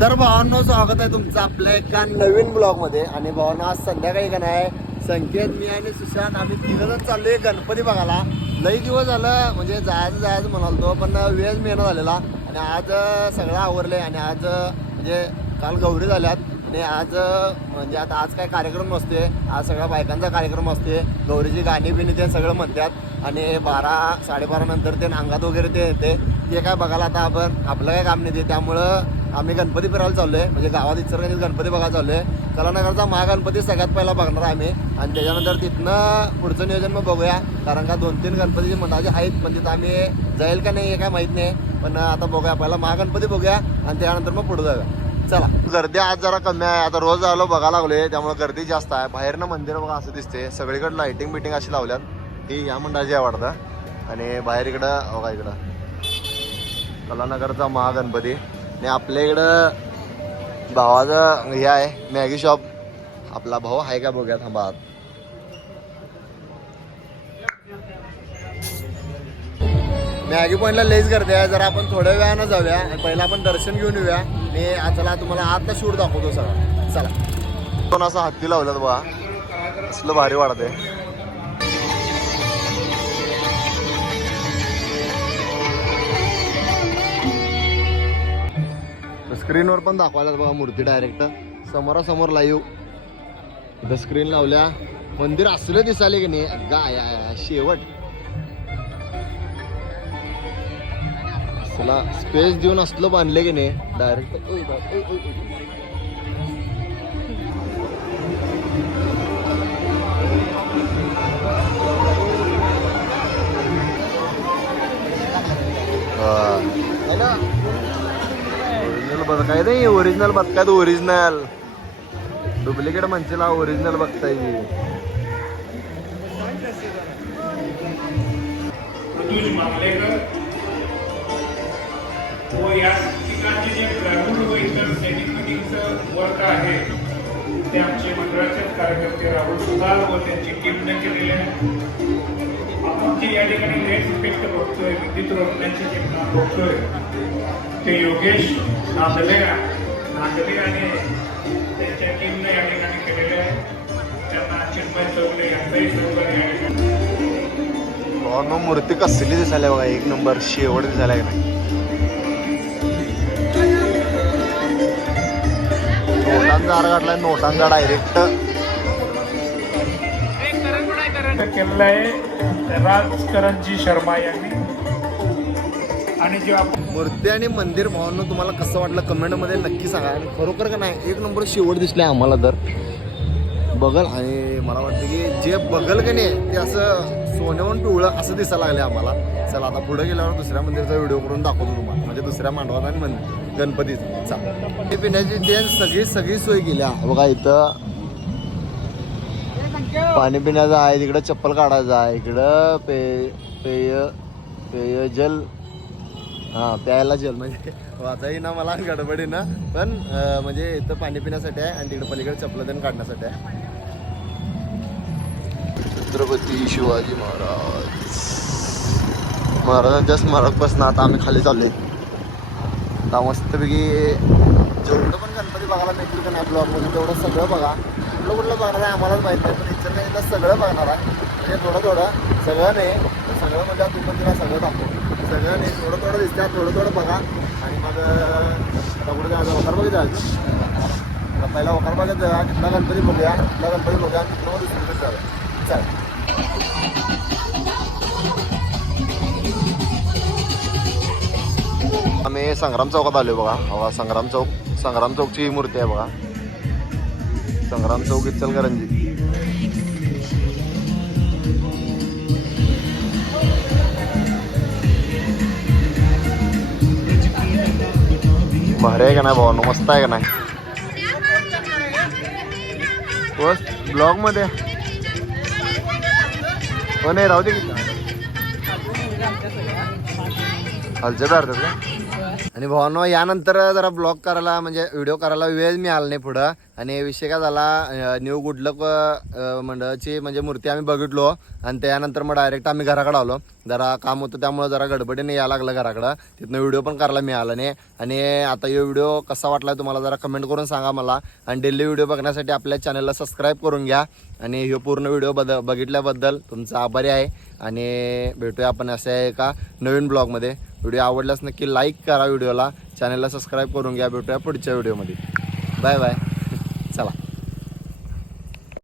तर भावांनो स्वागत आहे तुमचं आपल्या एका नवीन ब्लॉगमध्ये आणि भावांना आज संध्याकाळी का नाही संकेत मी आणि सुशांत आम्ही तिघजण चाललोय गणपती बघायला. लई दिवस झालं म्हणजे जायचं जायचं म्हणालतो पण वेळच मेहनत झालेला. आणि आज सगळं आवरलंय आणि आज म्हणजे काल गौरी झाल्यात. आणि आज म्हणजे आता आज काय कार्यक्रम असते आज सगळ्या बायकांचा कार्यक्रम असते गौरीची गाणी बिणी ते सगळं म्हणतात आणि बारा साडेबारा नंतर ते अंगात वगैरे ते येते. ते काय बघायला आता आपण आपलं काय काम नाही ते. त्यामुळं आम्ही गणपती फिरायला चाललो आहे म्हणजे गावात इचरगंजीत गणपती बघायला चाललो आहे कलानगरचा महागणपती सगळ्यात पहिला बघणार आहे आम्ही. आणि त्याच्यानंतर तिथनं पुढचं नियोजन मग बघूया. कारण का दोन तीन गणपतीचे मंडळाचे आहेत. पण तिथं आम्ही जाईल का नाही हे काय माहीत नाही. पण आता बघूया. पहिला महागणपती बघूया. आणि त्यानंतर मग पुढे जाऊया. चला. गर्दी आज जरा कमी आहे. आता रोज आलो बघायला लागलोय. त्यामुळे गर्दी जास्त आहे. बाहेरनं मंदिर बघा असं दिसते सगळीकडे लाईटिंग बिटिंग अशी लावल्यात. ती या मंडळाची आवडतं. आणि बाहेर इकडं बघा इकडं. कलानगरचा महागणपती. आणि आपल्या इकडं भावाचं हे आहे मॅगी शॉप. आपला भाऊ आहे का बघूया थांबा. मॅगी पॉईंटला लेस करते जर जरा आपण थोड्या वेळानं जाऊया आणि पहिला आपण दर्शन घेऊन येऊया. मी चला तुम्हाला आता शूट दाखवतो सगळा. चला. पण असं हत्ती लावलं बघा. असलं भारी वाढते स्क्रीनवर पण दाखवायला बघा मूर्ती डायरेक्ट समोरासमोर लाईव्ह इथं स्क्रीन लावल्या. मंदिर असलं दिसाले की नाही? गाय शेवट. असला स्पेस देऊन असलं बांधले की नाही? डायरेक्ट नाही ओरिजिनल बघतात ओरिजिनल डुप्लिकेट म्हणशीला ओरिजिनल बघताय. व या ठिकाणचे जे ग्रामीण व इतर आहे ते आमचे मंडळाचे कार्यकर्ते राहुल सुधार व त्यांची टीमने केलेले आपण जे या ठिकाणी लेट इफेक्ट बघतोय विद्युत बघतोय ते योगेश त्यांच्या टीमने या ठिकाणी केलेले आहे त्यांना चिन्मय चौगले यांचाही या ठिकाणी मूर्ती कसली दिसायला बघा एक नंबर शेवट दिसायला की नाही नोटांचा आर काढलाय नोटांचा डायरेक्ट केलेलं आहे राजकरणजी शर्मा यांनी. आणि जेव्हा मूर्ती आणि मंदिर भावांनो तुम्हाला कसं वाटलं कमेंटमध्ये नक्की सांगा. आणि खरोखर का नाही एक नंबर शेवट दिसले आम्हाला तर. बघल आणि मला वाटतं की जे बघल का नाही ते असं सोन्याहून पिवळं असं दिसायला लागलं आम्हाला. चला आता पुढे गेल्यावर दुसऱ्या मंदिरचा व्हिडिओ करून दाखवतो तुम्हाला. म्हणजे दुसऱ्या मांडवात आणि मंदिर गणपतीचा. हे ते पिण्याची ते सगळी सगळी सोय केल्या बघा इथं पाणी पिण्याचं आहे तिकडं चप्पल काढायचं आहे इकडं पेय पेय पेयजल हां प्यायला जल म्हणजे वाचाही ना मला गडबडी ना. पण म्हणजे इथं पाणी पिण्यासाठी आहे आणि तिकडे पलीकडे चप्पल देऊन काढण्यासाठी आहे. छत्रपती शिवाजी महाराज. महाराजांच्या स्मारकपासून आता आम्ही खाली चालले आता मस्तपैकी जेवढं पण गणपती बघायला भेटतील का नाही ब्लॉगमध्ये तेवढं सगळं बघा. कुठलं कुठलं बघणार आहे आम्हालाच माहीत नाही पण इच्छा नाही सगळं बघणार आहे. म्हणजे थोडं थोडं सगळं नाही सगळं म्हणजे तुम्ही पण तिला सगळं दाखवतो. सगळं नाही थोडं थोडं दिसत्या थोडं थोडं बघा. आणि मग आता कुठं जायचं वकार जायचं पहिला वकार बघत जा तिथला गणपती बघूया. तिथला गणपती बघूया तिथलं दुसरीकडे जाऊया. चालेल. आम्ही संग्राम चौकात आलो बघा. हवा संग्राम चौक संग्राम चौकची मूर्ती आहे बघा. संग्राम चौक इचलकरंजी भारी आहे का नाही भाऊ? मस्त आहे का नाही? बस ब्लॉगमध्ये? हो नाही राहू दे की. खालच्या बी आणि भावानो यानंतर जरा ब्लॉग करायला म्हणजे व्हिडिओ करायला वेळ मिळाला नाही पुढं. आणि विषय काय झाला न्यू गुडलक मंडळाची म्हणजे मूर्ती आम्ही बघितलो. आणि त्यानंतर मग डायरेक्ट आम्ही घराकडे आलो. जरा काम होतं त्यामुळे जरा गडबडीने यायला लागलं घराकडं. तिथनं व्हिडिओ पण करायला मिळाला नाही. आणि आता हे व्हिडिओ कसा वाटला तुम्हाला जरा कमेंट करून सांगा मला. आणि डेली व्हिडिओ बघण्यासाठी आपल्या चॅनलला सबस्क्राईब करून घ्या. आणि हे पूर्ण व्हिडिओ बद बघितल्याबद्दल तुमचा आभारी आहे. आणि भेटूया आपण असे एका नवीन ब्लॉगमध्ये व्हिडिओ आवडल्यास नक्की लाईक करा व्हिडिओला. चॅनलला सबस्क्राईब करून घ्या. भेटूया पुढच्या व्हिडिओमध्ये. Bye bye